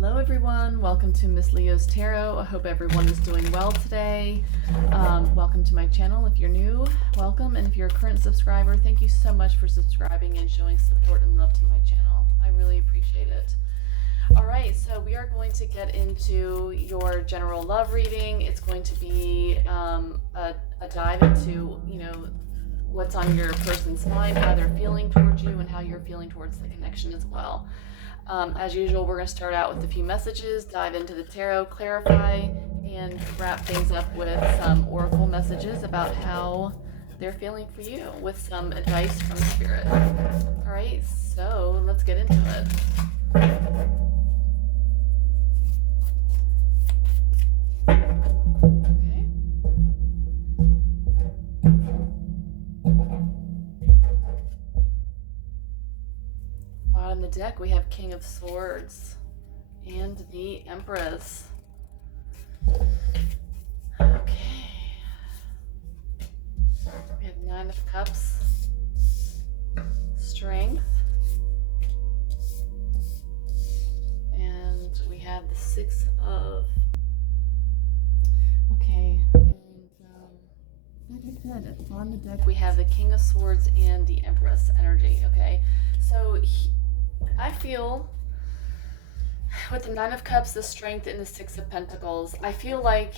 Hello everyone, welcome to Miss Leo's Tarot. I hope everyone is doing well today. Welcome to my channel. If you're new, welcome, and if you're a current subscriber, thank you so much for subscribing and showing support and love to my channel. I really appreciate it. Alright, so we are going to get into your general love reading. It's going to be a dive into, what's on your person's mind, how they're feeling towards you, and how you're feeling towards the connection as well. As usual, we're going to start out with a few messages, dive into the tarot, clarify, and wrap things up with some oracle messages about how they're feeling for you with some advice from Spirit. All right, so let's get into it. On the deck, we have King of Swords and the Empress. Okay. We have Nine of Cups, Strength, and we have the Six of... Okay, and like I said, on the deck we have the King of Swords and the Empress energy, okay? So I feel with the Nine of Cups, the Strength, and the Six of Pentacles, I feel like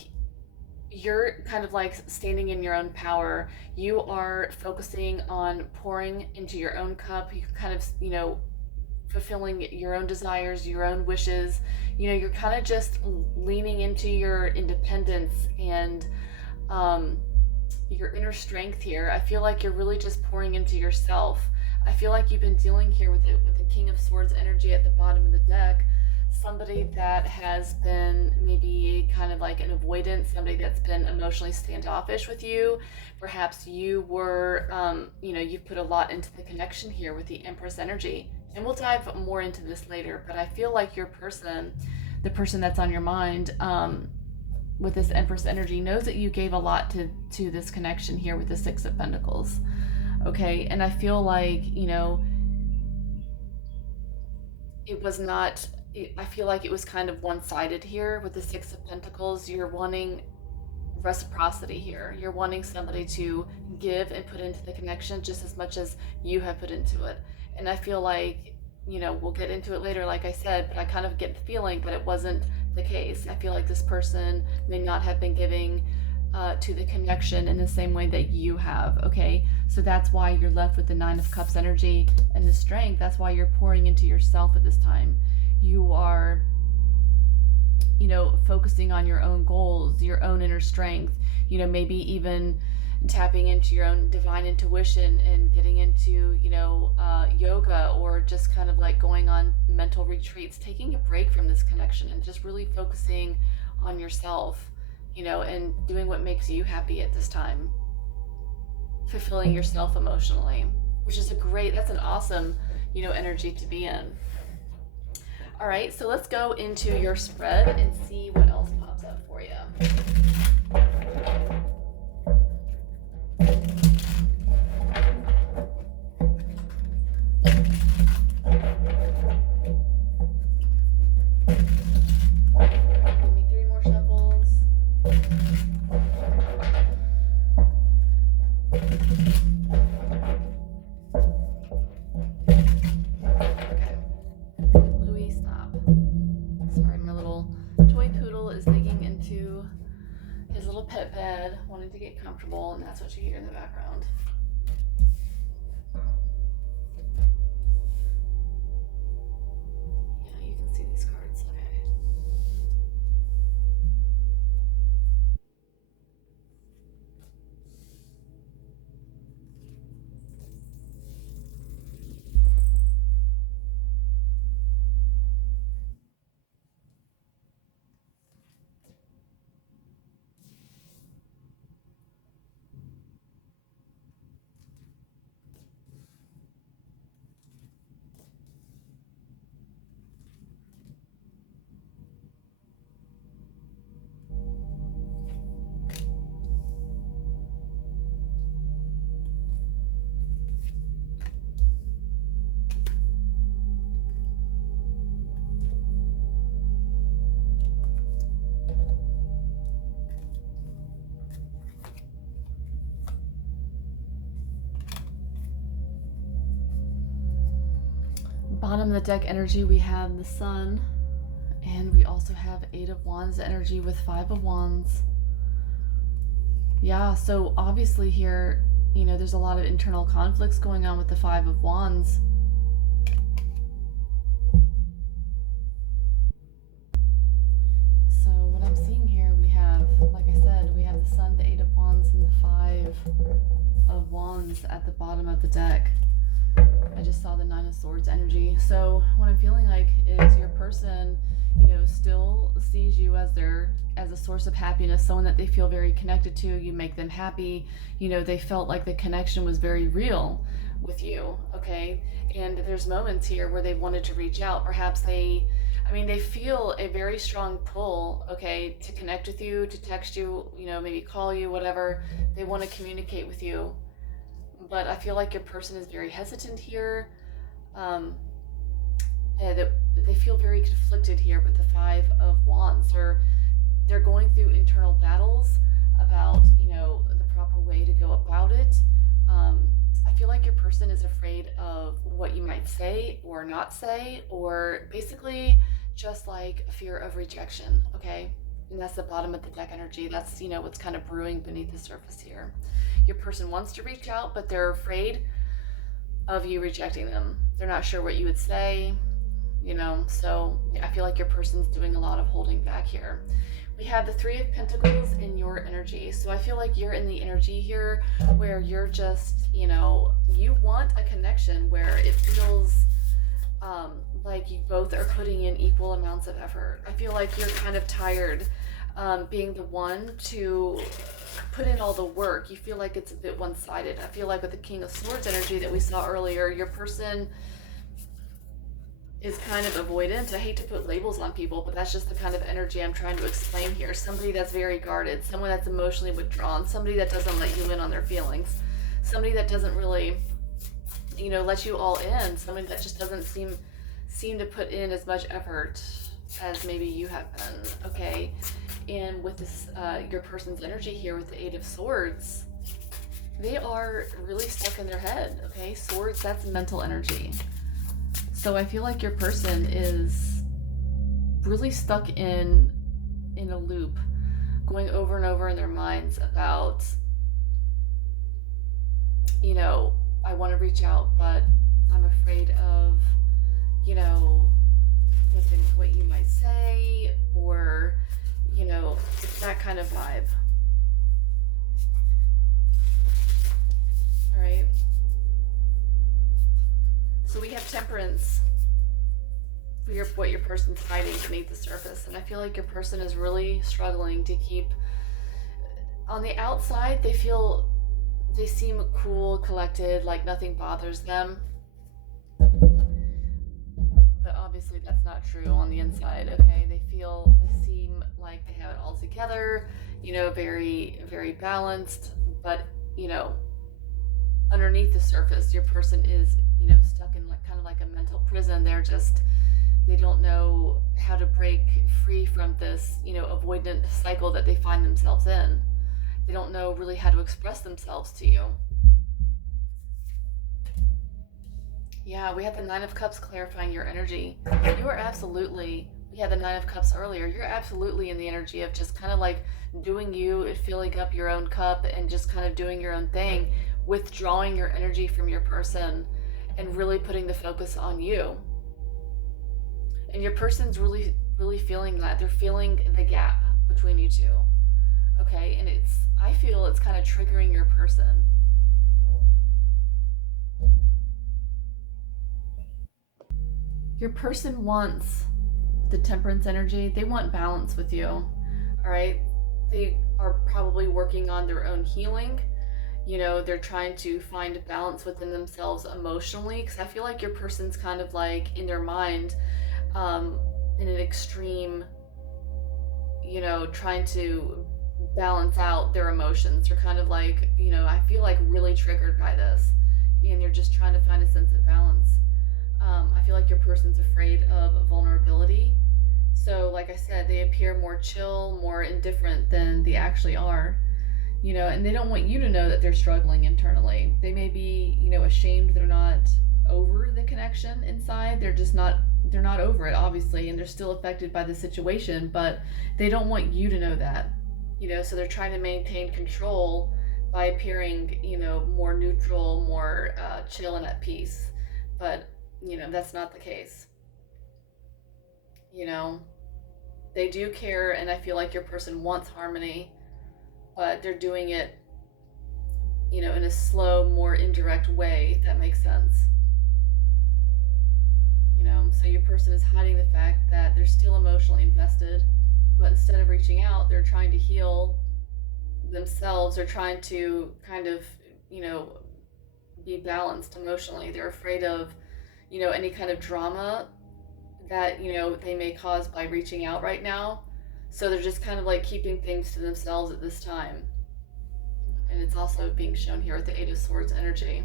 you're kind of like standing in your own power. You are focusing on pouring into your own cup. You kind of, fulfilling your own desires, your own wishes. You're kind of just leaning into your independence and your inner strength here. I feel like you're really just pouring into yourself. I feel like you've been dealing here with the King of Swords energy at the bottom of the deck. Somebody that has been maybe kind of like an avoidant, somebody that's been emotionally standoffish with you. Perhaps you were, you've put a lot into the connection here with the Empress energy. And we'll dive more into this later, but I feel like your person, the person that's on your mind, with this Empress energy, knows that you gave a lot to this connection here with the Six of Pentacles. Okay, and I feel like, it was not, I feel like it was kind of one-sided here with the Six of Pentacles. You're wanting reciprocity here. You're wanting somebody to give and put into the connection just as much as you have put into it. And I feel like, we'll get into it later, like I said, but I kind of get the feeling that it wasn't the case. I feel like this person may not have been giving to the connection in the same way that you have, okay? So that's why you're left with the Nine of Cups energy and the Strength. That's why you're pouring into yourself at this time. You are, focusing on your own goals, your own inner strength, maybe even tapping into your own divine intuition and getting into, yoga, or just kind of like going on mental retreats, taking a break from this connection and just really focusing on yourself, and doing what makes you happy at this time. Fulfilling yourself emotionally, which is that's an awesome, energy to be in. All right, so let's go into your spread and see what else pops up for you. Give me 3 more shuffles. Okay. Louis, stop. Sorry, my little toy poodle is digging into his little pet bed, wanting to get comfortable, and that's what you hear in the background. Yeah, you can see these cards. Okay. bottom of the deck energy, we have the Sun, and we also have Eight of Wands energy with Five of Wands. Yeah, so obviously here, you know, there's a lot of internal conflicts going on with the Five of Wands. So what I'm seeing here, we have, like I said, we have the Sun, the Eight of Wands, and the Five of Wands at the bottom of the deck. I just saw the Nine of Swords energy. So what I'm feeling like is your person, you know, still sees you as a source of happiness, someone that they feel very connected to. You make them happy. You know, they felt like the connection was very real with you, okay? And there's moments here where they wanted to reach out. Perhaps they feel a very strong pull, okay, to connect with you, to text you, you know, maybe call you, whatever. They want to communicate with you. But I feel like your person is very hesitant here. They feel very conflicted here with the Five of Wands. They're going through internal battles about, you know, the proper way to go about it. I feel like your person is afraid of what you might say or not say, or basically just like a fear of rejection, okay? And that's the bottom of the deck energy. That's, you know, what's kind of brewing beneath the surface here. Your person wants to reach out, but they're afraid of you rejecting them. They're not sure what you would say, you know, so I feel like your person's doing a lot of holding back here. We have the Three of Pentacles in your energy. So I feel like you're in the energy here where you're just, you know, you want a connection where it feels like you both are putting in equal amounts of effort. I feel like you're kind of tired being the one to put in all the work. You feel like it's a bit one-sided. I feel like with the King of Swords energy that we saw earlier, your person is kind of avoidant. I hate to put labels on people, but that's just the kind of energy I'm trying to explain here. Somebody that's very guarded, someone that's emotionally withdrawn, somebody that doesn't let you in on their feelings, somebody that doesn't really, you know, let you all in, somebody that just doesn't seem to put in as much effort as maybe you have been, okay? And with this, your person's energy here with the Eight of Swords, they are really stuck in their head, okay? Swords, that's mental energy. So I feel like your person is really stuck in a loop, going over and over in their minds about, you know, I want to reach out, but I'm afraid of, you know, what you might say, or, you know, it's that kind of vibe. All right. So we have Temperance for what your person's hiding beneath the surface. And I feel like your person is really struggling to keep, on the outside, they seem cool, collected, like nothing bothers them. But obviously that's not true on the inside, okay? They seem like they have it all together, you know, very, very balanced, but, you know, underneath the surface, your person is, you know, stuck in like kind of like a mental prison. They don't know how to break free from this, you know, avoidant cycle that they find themselves in. They don't know really how to express themselves to you. Yeah, we have the Nine of Cups clarifying your energy. You are absolutely, we had the Nine of Cups earlier, you're absolutely in the energy of just kind of like doing you and filling up your own cup and just kind of doing your own thing, withdrawing your energy from your person and really putting the focus on you. And your person's really, really feeling that. They're feeling the gap between you two. Okay, and I feel it's kind of triggering your person. Your person wants the Temperance energy. They want balance with you. All right, they are probably working on their own healing. You know, they're trying to find balance within themselves emotionally, because I feel like your person's kind of like in their mind, in an extreme, you know, trying to balance out their emotions. They're kind of like, you know, I feel like really triggered by this, and they're just trying to find a sense of balance. I feel like your person's afraid of vulnerability. So like I said, they appear more chill, more indifferent than they actually are, you know, and they don't want you to know that they're struggling internally. They may be, you know, ashamed they're not over the connection inside. They're not over it, obviously, and they're still affected by the situation, but they don't want you to know that. So they're trying to maintain control by appearing, more neutral, more chill and at peace. But, that's not the case. You know, they do care, and I feel like your person wants harmony, but they're doing it, in a slow, more indirect way, if that makes sense. So your person is hiding the fact that they're still emotionally invested, but instead of reaching out, they're trying to heal themselves or trying to kind of, you know, be balanced emotionally. They're afraid of, any kind of drama that, they may cause by reaching out right now. So they're just kind of like keeping things to themselves at this time. And it's also being shown here with the Eight of Swords energy.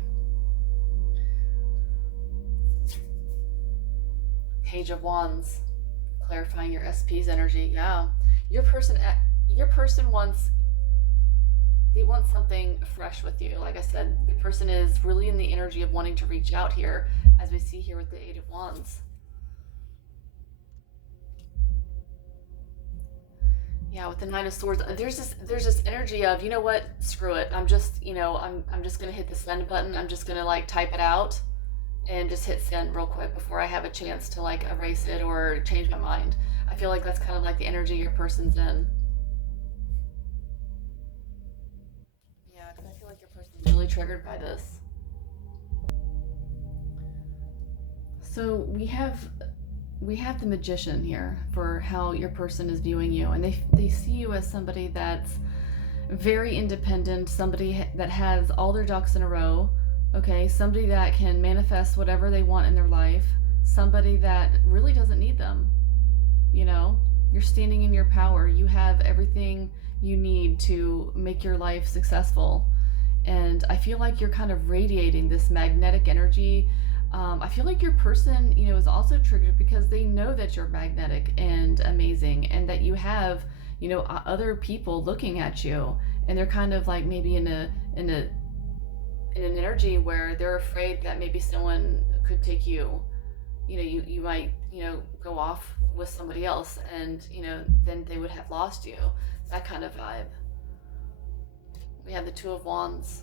Page of Wands, clarifying your SP's energy. Yeah, your person wants, they want something fresh with you. Like I said, the person is really in the energy of wanting to reach out here, as we see here with the Eight of Wands. Yeah, with the Nine of Swords, there's this energy of, you know what, screw it. I'm just, I'm just gonna hit the send button. I'm just gonna like type it out and just hit send real quick before I have a chance to like erase it or change my mind. I feel like that's kind of like the energy your person's in. Yeah, because I feel like your person's really triggered by this. So we have the Magician here for how your person is viewing you, and they see you as somebody that's very independent, somebody that has all their ducks in a row. Okay, somebody that can manifest whatever they want in their life, somebody that really doesn't need them. You're standing in your power. You have everything you need to make your life successful. And I feel like you're kind of radiating this magnetic energy. I feel like your person, is also triggered because they know that you're magnetic and amazing, and that you have, other people looking at you, and they're kind of like maybe in an energy where they're afraid that maybe someone could take you. You might, go off with somebody else, and, then they would have lost you. That kind of vibe. We have the Two of Wands.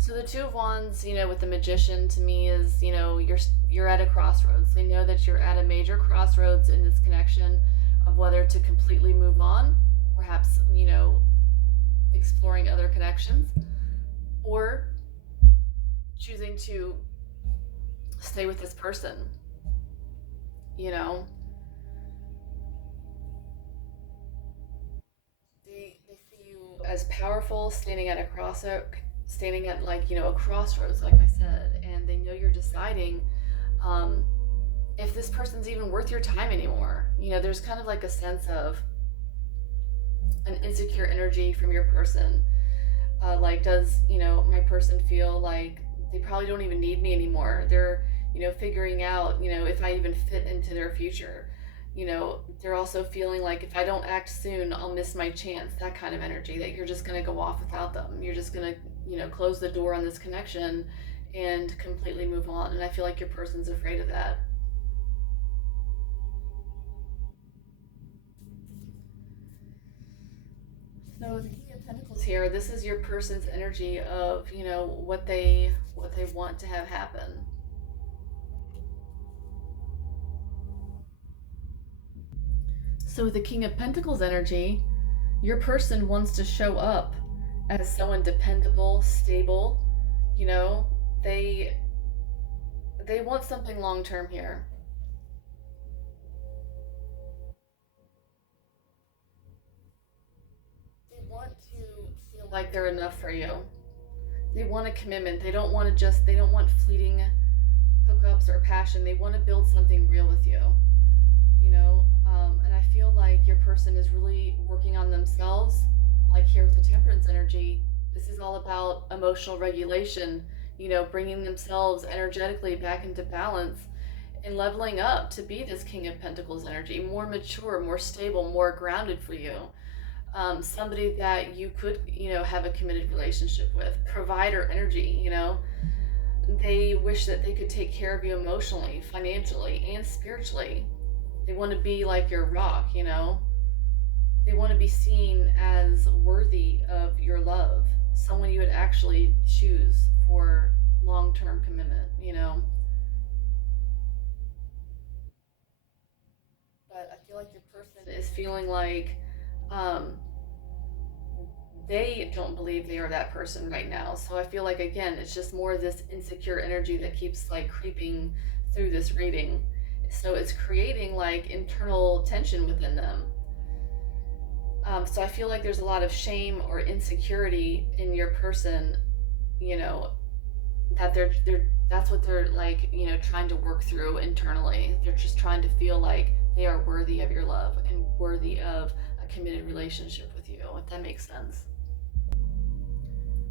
So the Two of Wands, with the Magician, to me is, you're at a crossroads. They know that you're at a major crossroads in this connection of whether to completely move on, perhaps, exploring other connections, or choosing to stay with this person. They see you as powerful, standing at a crossroads, like I said, and they know you're deciding if this person's even worth your time anymore. There's kind of like a sense of an insecure energy from your person. Like, does, my person feel like they probably don't even need me anymore? They're, figuring out, if I even fit into their future. They're also feeling like if I don't act soon, I'll miss my chance. That kind of energy, that you're just going to go off without them. You're just going to, close the door on this connection and completely move on. And I feel like your person's afraid of that. So the King of Pentacles here, this is your person's energy of, what they want to have happen. So with the King of Pentacles energy, your person wants to show up as someone dependable, stable. They want something long term here. They want to feel like they're enough for you. They want a commitment. They don't want fleeting hookups or passion. They want to build something real with you. And I feel like your person is really working on themselves. Like here with the Temperance energy, this is all about emotional regulation, bringing themselves energetically back into balance and leveling up to be this King of Pentacles energy, more mature, more stable, more grounded for you. Somebody that you could, have a committed relationship with. Provider energy, they wish that they could take care of you emotionally, financially, and spiritually. They want to be like your rock, you know? They want to be seen as worthy of your love, someone you would actually choose for long-term commitment, you know? But I feel like your person is feeling like um, they don't believe they are that person right now. So I feel like, again, it's just more of this insecure energy that keeps like creeping through this reading. So it's creating like internal tension within them. So I feel like there's a lot of shame or insecurity in your person, you know, that they're that's what they're like, you know, trying to work through internally. They're just trying to feel like they are worthy of your love and worthy of a committed relationship with you, if that makes sense.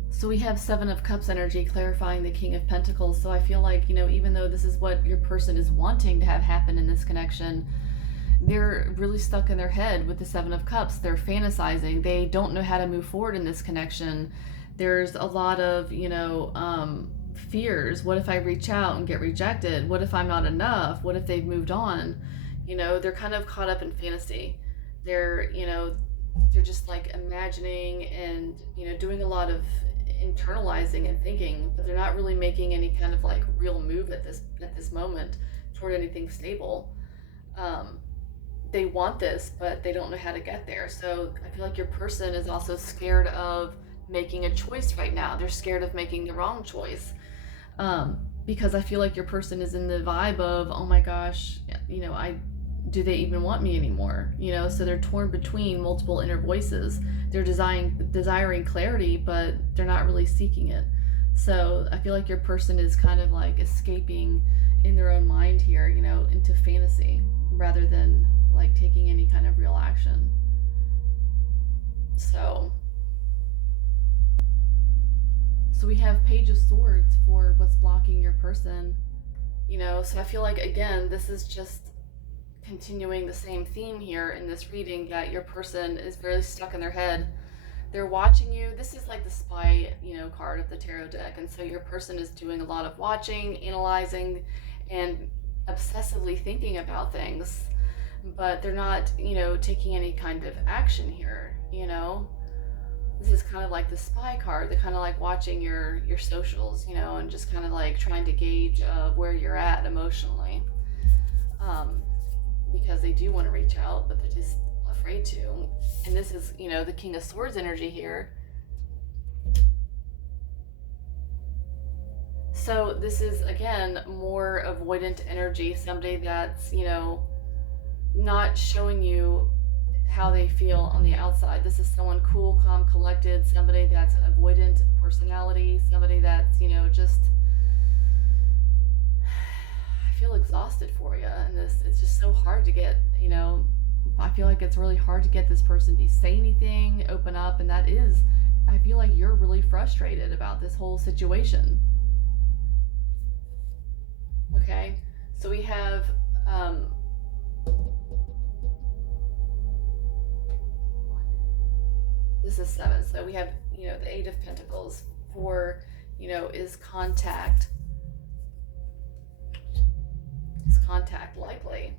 So we have Seven of Cups energy clarifying the King of Pentacles. So I feel like, you know, even though this is what your person is wanting to have happen in this connection, they're really stuck in their head with the Seven of Cups. They're fantasizing. They don't know how to move forward in this connection. There's a lot of, you know, fears. What if I reach out and get rejected? What if I'm not enough? What if they've moved on? You know, they're kind of caught up in fantasy. They're, you know, they're just like imagining and, you know, doing a lot of internalizing and thinking, but they're not really making any kind of like real move at this moment toward anything stable. They want this, but they don't know how to get there. So I feel like your person is also scared of making a choice right now. They're scared of making the wrong choice. Because I feel like your person is in the vibe of, oh my gosh, you know, do they even want me anymore? You know, so they're torn between multiple inner voices. They're desiring clarity, but they're not really seeking it. So I feel like your person is kind of like escaping in their own mind here, you know, into fantasy rather than like taking any kind of real action. So we have Page of Swords for what's blocking your person, you know. So I feel like, again, this is just continuing the same theme here in this reading, that your person is very stuck in their head. They're watching you. This is like the spy, you know, card of the tarot deck. And so your person is doing a lot of watching, analyzing, and obsessively thinking about things, but they're not, you know, taking any kind of action here, you know. This is kind of like the spy card. They're kind of like watching your socials, you know, and just kind of like trying to gauge where you're at emotionally, because they do want to reach out, but they're just afraid to. And this is, you know, the King of Swords energy here. So this is, again, more avoidant energy, somebody that's, you know, not showing you how they feel on the outside. This is someone cool, calm, collected, somebody that's avoidant personality, somebody that's, you know, just, I feel exhausted for you. And it's just so hard to get, you know, I feel like it's really hard to get this person to say anything, open up, and that is, I feel like you're really frustrated about this whole situation. Okay, so we have this is 7, so we have, you know, the 8 of Pentacles. 4, you know, is contact likely.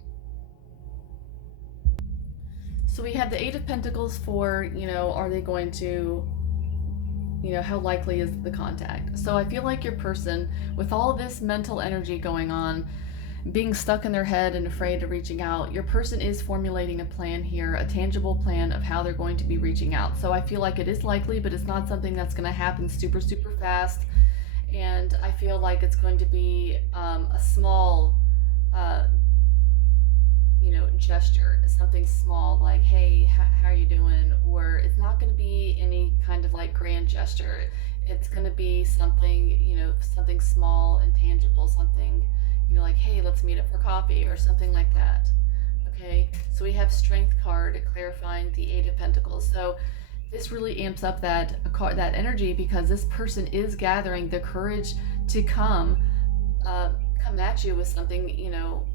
So we have the 8 of Pentacles for, you know, are they going to, you know, how likely is the contact? So I feel like your person, with all this mental energy going on, being stuck in their head and afraid of reaching out, your person is formulating a plan here, a tangible plan of how they're going to be reaching out. So I feel like it is likely, but it's not something that's going to happen super fast. And I feel like it's going to be a small, you know, gesture, something small like, hey, how are you doing? Or it's not going to be any kind of like grand gesture. It's going to be something, you know, something small and tangible, something, you know, like, hey, let's meet up for coffee or something like that. Okay, so we have Strength card clarifying the 8 of Pentacles. So this really amps up that energy, because this person is gathering the courage to come at you with something, you know,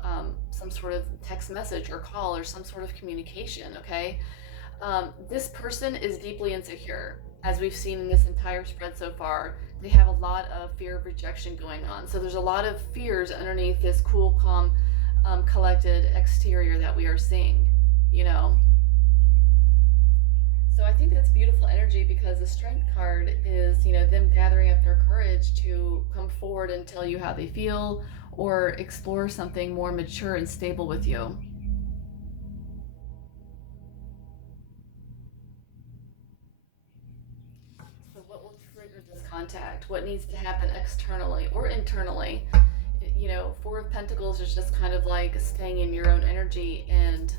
some sort of text message or call or some sort of communication. Okay, this person is deeply insecure, as we've seen in this entire spread so far. they have a lot of fear of rejection going on. So there's a lot of fears underneath this cool, calm, collected exterior that we are seeing, you know. So I think that's beautiful energy, because the Strength card is, you know, them gathering up their courage to come forward and tell you how they feel, or explore something more mature and stable with you. So what will trigger this contact? What needs to happen externally or internally? You know, Four of Pentacles is just kind of like staying in your own energy, and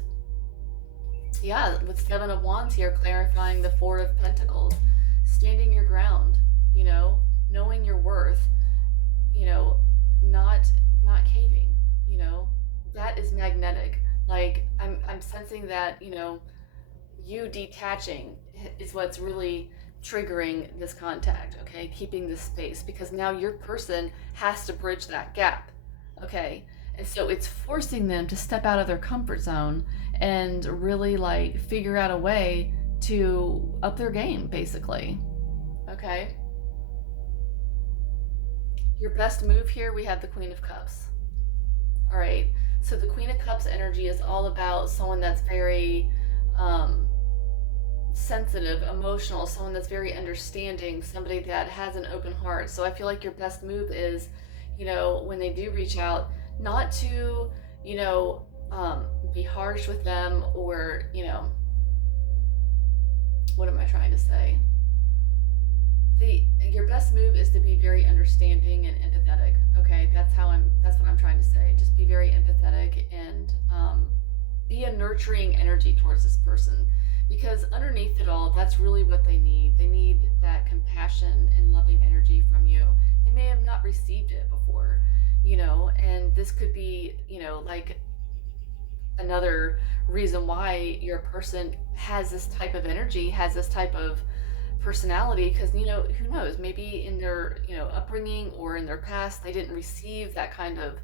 yeah, with Seven of Wands here, clarifying the Four of Pentacles, standing your ground, you know, knowing your worth, you know, not caving, you know, that is magnetic. Like I'm sensing that, you know, you detaching is what's really triggering this contact, okay? Keeping this space, because now your person has to bridge that gap, okay? And so it's forcing them to step out of their comfort zone and really like figure out a way to up their game, basically. Okay. Your best move here, we have the Queen of Cups. All right. So the Queen of Cups energy is all about someone that's very sensitive, emotional, someone that's very understanding, somebody that has an open heart. So I feel like your best move is, you know, when they do reach out, not to, you know, be harsh with them, or, you know, what am I trying to say? Your best move is to be very understanding and empathetic. Okay, that's what I'm trying to say. Just be very empathetic and be a nurturing energy towards this person, because underneath it all, that's really what they need. They need that compassion and loving energy from you. They may have not received it before, you know, and this could be, you know, like another reason why your person has this type of energy, has this type of personality, because, you know, who knows, maybe in their, you know, upbringing or in their past, they didn't receive that kind of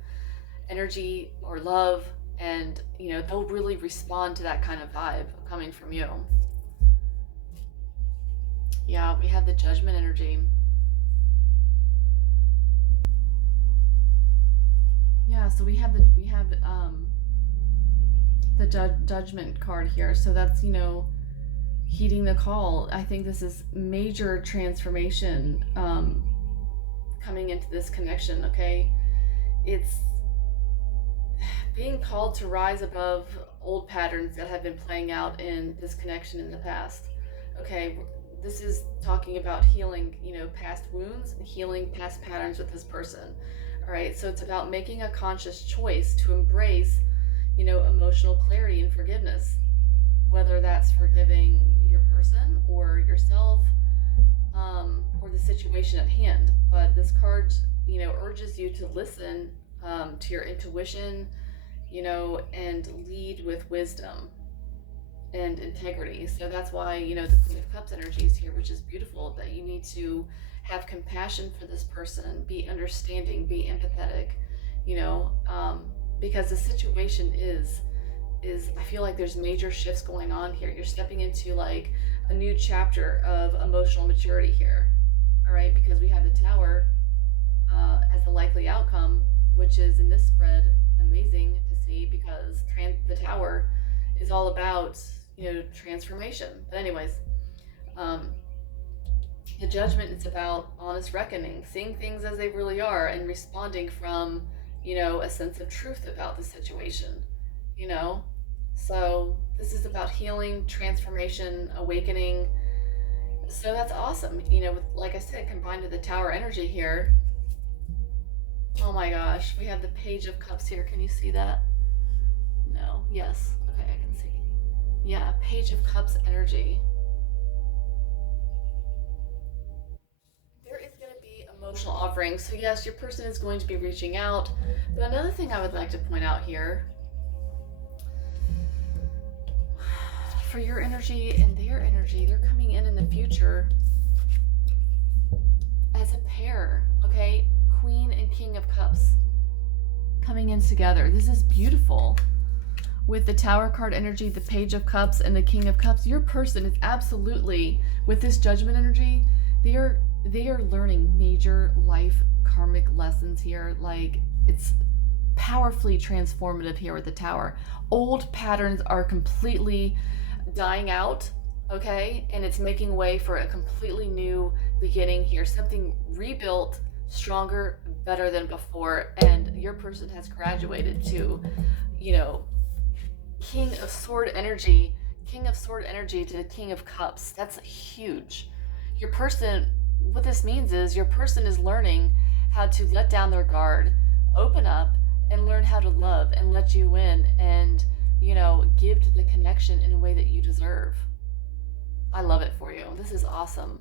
energy or love, and, you know, they'll really respond to that kind of vibe coming from you. Yeah, we have the Judgment energy. Yeah, so we have the Judgment card here. So that's, you know, heeding the call. I think this is major transformation coming into this connection, okay? It's being called to rise above old patterns that have been playing out in this connection in the past. Okay, this is talking about healing, you know, past wounds and healing past patterns with this person. All right, so it's about making a conscious choice to embrace, you know, emotional clarity and forgiveness, whether that's forgiving your person or yourself, or the situation at hand. But this card, you know, urges you to listen to your intuition, you know, and lead with wisdom and integrity. So that's why, you know, the Queen of Cups energy is here, which is beautiful, that you need to have compassion for this person, be understanding, be empathetic, you know, because the situation is I feel like there's major shifts going on here. You're stepping into like a new chapter of emotional maturity here. All right, because we have the Tower as the likely outcome, which is in this spread amazing to see, because the Tower is all about, you know, transformation. But anyways, the Judgment is about honest reckoning, seeing things as they really are, and responding from, you know, a sense of truth about the situation, you know. So this is about healing, transformation, awakening. So that's awesome, you know, with, like I said, combined with the Tower energy here. Oh my gosh, we have the Page of Cups here. Can you see that? No. Yes. Okay, I can see. Yeah, Page of Cups energy. There is going to be emotional offerings. So yes, your person is going to be reaching out. But another thing I would like to point out here, for your energy and their energy, they're coming in the future as a pair, okay? Queen and King of Cups coming in together. This is beautiful. With the Tower card energy, the Page of Cups, and the King of Cups, your person is absolutely, with this Judgment energy, they are they are learning major life karmic lessons here. Like, it's powerfully transformative here with the Tower. Old patterns are completely dying out, okay? And it's making way for a completely new beginning here. Something rebuilt, stronger, better than before. And your person has graduated to, you know, King of Sword energy, King of Sword energy to the King of Cups. That's huge. Your person, what this means is your person is learning how to let down their guard, open up, and learn how to love and let you in and, you know, give to the connection in a way that you deserve. I love it for you. This is awesome.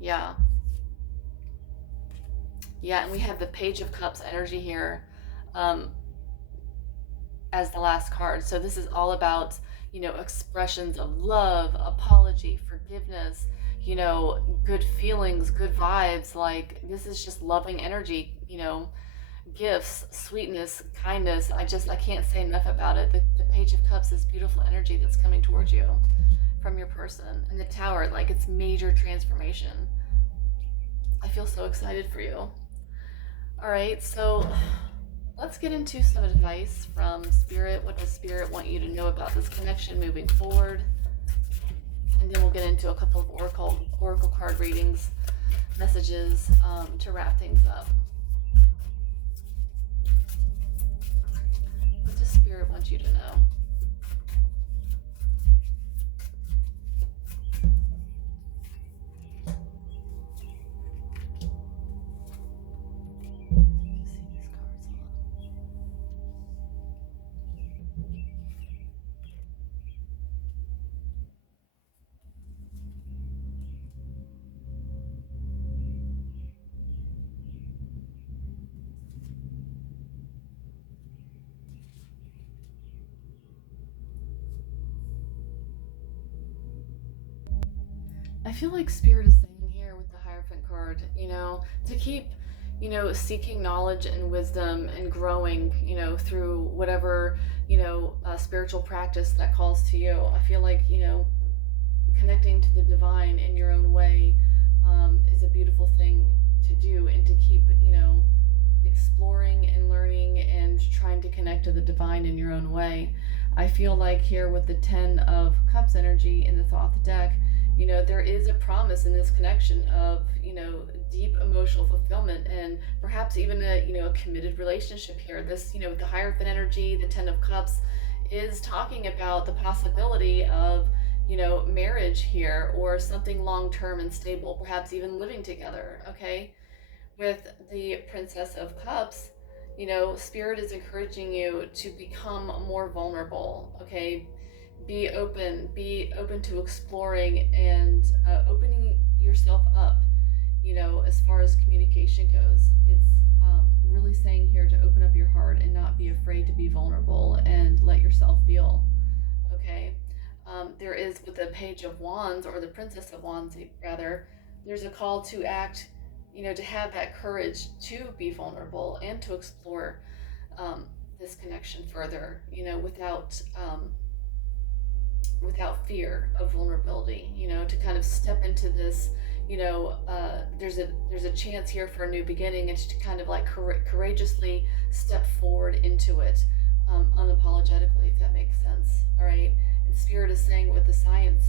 Yeah. Yeah, and we have the Page of Cups energy here. Um, as the last card. So this is all about, you know, expressions of love, apology, forgiveness, you know, good feelings, good vibes. Like, this is just loving energy, you know, gifts, sweetness, kindness. I can't say enough about it. The Page of Cups is beautiful energy that's coming towards you from your person. And the Tower, like, it's major transformation. I feel so excited for you. All right, so let's get into some advice from Spirit. What does Spirit want you to know about this connection moving forward? And then we'll get into a couple of oracle card readings, messages to wrap things up. What does Spirit want you to know? I feel like Spirit is saying here with the Hierophant card, you know, to keep, you know, seeking knowledge and wisdom and growing, you know, through whatever, you know, spiritual practice that calls to you. I feel like, you know, connecting to the divine in your own way is a beautiful thing to do, and to keep, you know, exploring and learning and trying to connect to the divine in your own way. I feel like here with the Ten of Cups energy in the Thoth deck, you know, there is a promise in this connection of, you know, deep emotional fulfillment and perhaps even a, you know, a committed relationship here. This, you know, the Hierophant energy, the Ten of Cups is talking about the possibility of, you know, marriage here, or something long-term and stable, perhaps even living together, okay? With the Princess of Cups, you know, Spirit is encouraging you to become more vulnerable, okay? Be open to exploring and opening yourself up, you know, as far as communication goes. It's really saying here to open up your heart and not be afraid to be vulnerable and let yourself feel, okay? There is, with the Page of Wands, or the Princess of Wands rather, there's a call to act, you know, to have that courage to be vulnerable and to explore this connection further, you know, without fear of vulnerability, you know, to kind of step into this, you know, there's a chance here for a new beginning, and to kind of like courageously step forward into it, unapologetically, if that makes sense. All right. And Spirit is saying with the Science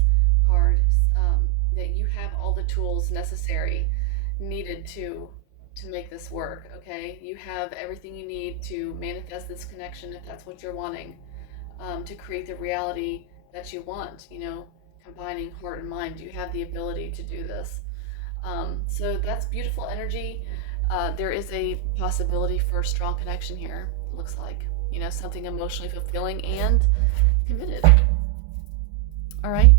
card that you have all the tools needed to make this work. Okay, you have everything you need to manifest this connection if that's what you're wanting, to create the reality that you want, you know, combining heart and mind. You have the ability to do this. So that's beautiful energy. There is a possibility for a strong connection here, it looks like, you know, something emotionally fulfilling and committed. All right,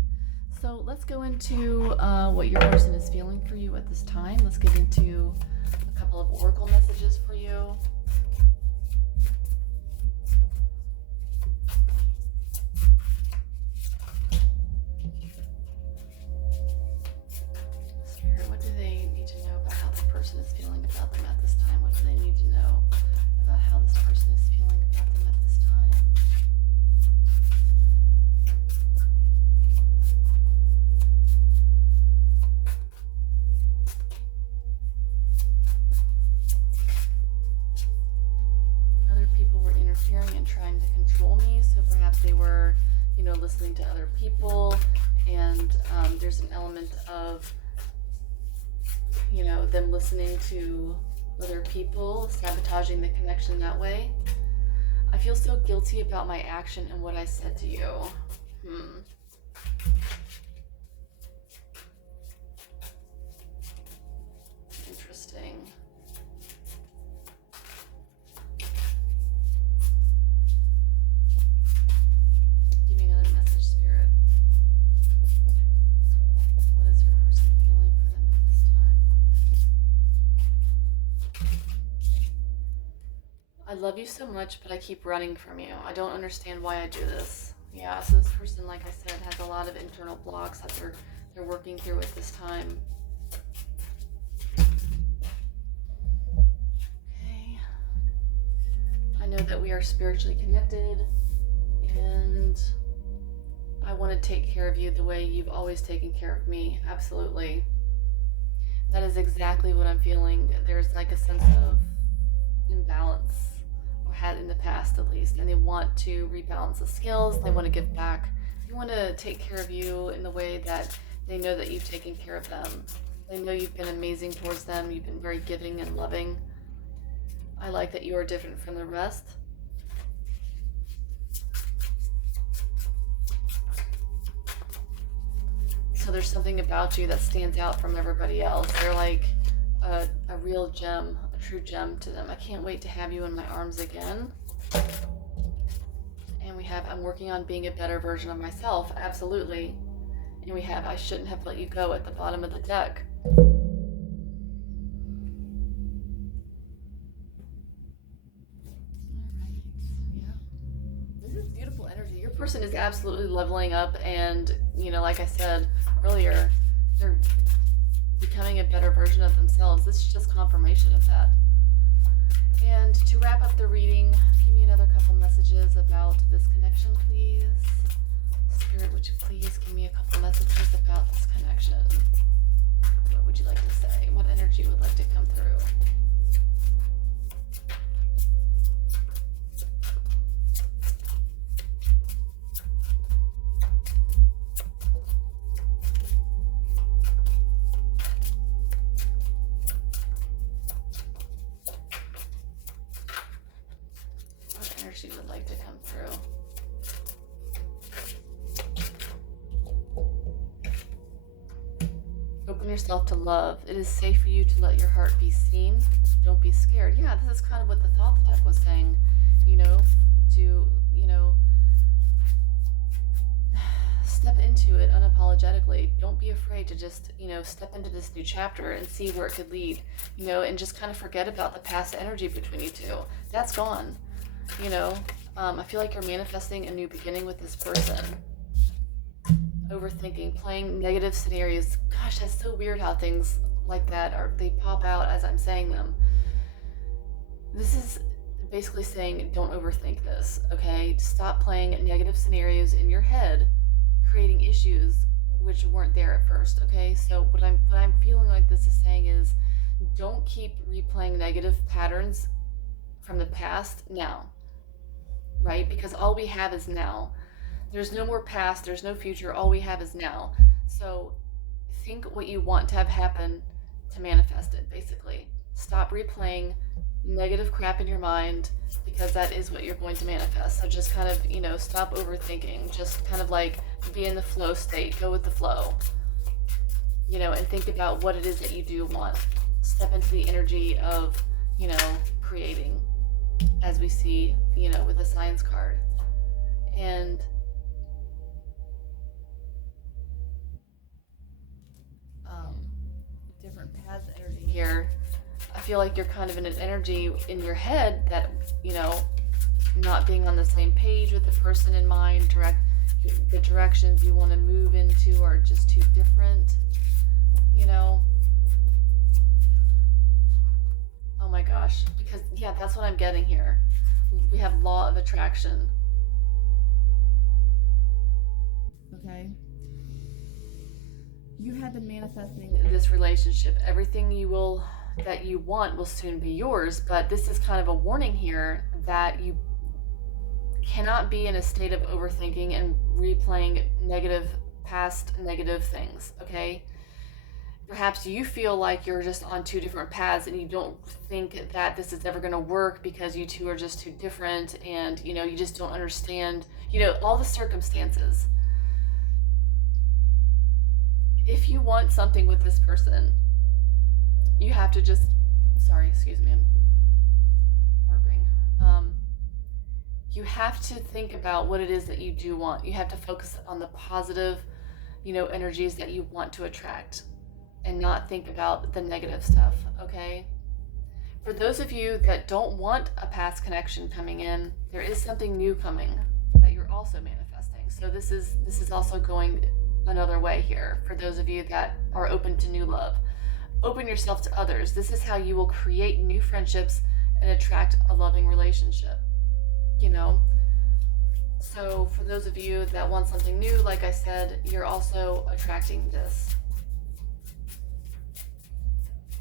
so let's go into what your person is feeling for you at this time. Let's get into a couple of oracle messages for you. Spirit, what do they need to know about how this person is feeling about them at this time? What do they need to know about how this person is feeling about them at this time? perhaps they were, listening to other people, and there's an element of, them listening to other people, sabotaging the connection that way. I feel so guilty about my action and what I said to you. Interesting. Give me another message, Spirit. What is her person feeling for them at this time? I love you so much, but I keep running from you. I don't understand why I do this. Yeah, so this person, like I said, has a lot of internal blocks that they're working through at this time. Okay. I know that we are spiritually connected, and I want to take care of you the way you've always taken care of me. Absolutely. That is exactly what I'm feeling. There's like a sense of imbalance, or had in the past at least, and they want to rebalance the skills. They want to give back. They want to take care of you in the way that they know that you've taken care of them. They know you've been amazing towards them. You've been very giving and loving. I like that you are different from the rest. So there's something about you that stands out from everybody else. They're like a real gem, a true gem to them. I can't wait to have you in my arms again. And we have, I'm working on being a better version of myself. Absolutely. And we have, I shouldn't have let you go at the bottom of the deck. Beautiful energy. Your person is absolutely leveling up, and like I said earlier, they're becoming a better version of themselves. This is just confirmation of that. And to wrap up the reading, give me another couple messages about this connection, please. Spirit, would you please give me a couple messages about this connection? What would you like to say? What energy would like to come through? She would like to come through. Open yourself to love. It is safe for you to let your heart be seen. Don't be scared. Yeah, this is kind of what the thought deck was saying. To step into it unapologetically. Don't be afraid to just step into this new chapter and see where it could lead. And just kind of forget about the past energy between you two. That's gone. I feel like you're manifesting a new beginning with this person. Overthinking, playing negative scenarios. Gosh, that's so weird how things like that they pop out as I'm saying them. This is basically saying don't overthink this, okay? Stop playing negative scenarios in your head, creating issues which weren't there at first, okay? So what I'm feeling like this is saying is don't keep replaying negative patterns from the past now. Right? Because all we have is now. There's no more past, there's no future, all we have is now. So think what you want to have happen to manifest it, basically. Stop replaying negative crap in your mind, because that is what you're going to manifest. So just kind of, stop overthinking. Just kind of like be in the flow state, go with the flow. And think about what it is that you do want. Step into the energy of, creating, as we see, with the science card. And different paths energy here. I feel like you're kind of in an energy in your head that, not being on the same page with the person in mind, the directions you want to move into are just too different, Oh my gosh, because that's what I'm getting here. We have law of attraction. Okay. You have been manifesting this relationship. Everything that you want will soon be yours, but this is kind of a warning here that you cannot be in a state of overthinking and replaying past negative things, okay? Perhaps you feel like you're just on two different paths and you don't think that this is ever going to work because you two are just too different, and you just don't understand all the circumstances. If you want something with this person, you have to just, sorry, excuse me, I'm burping. You have to think about what it is that you do want. You have to focus on the positive, energies that you want to attract, and not think about the negative stuff, okay? For those of you that don't want a past connection coming in, there is something new coming that you're also manifesting. So this is also going another way here. For those of you that are open to new love, open yourself to others. This is how you will create new friendships and attract a loving relationship, So for those of you that want something new, like I said, you're also attracting this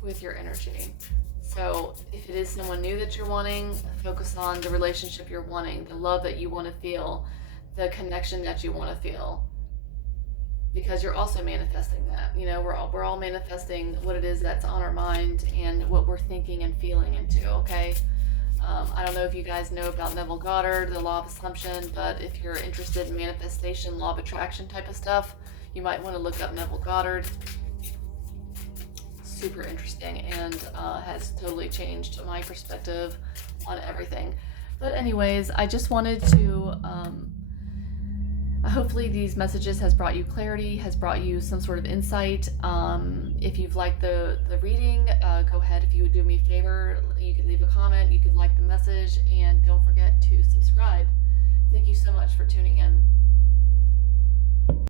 with your energy. So if it is someone new that you're wanting, focus on the relationship you're wanting, the love that you want to feel, the connection that you want to feel, because you're also manifesting that. We're all manifesting what it is that's on our mind and what we're thinking and feeling into, okay? I don't know if you guys know about Neville Goddard, the law of assumption, but if you're interested in manifestation, law of attraction type of stuff, you might want to look up Neville Goddard. Super interesting, and has totally changed my perspective on everything. But anyways, I just wanted to hopefully these messages has brought you clarity, has brought you some sort of insight. If you've liked the reading, go ahead. If you would do me a favor, you could leave a comment, you could like the message, and don't forget to subscribe. Thank you so much for tuning in.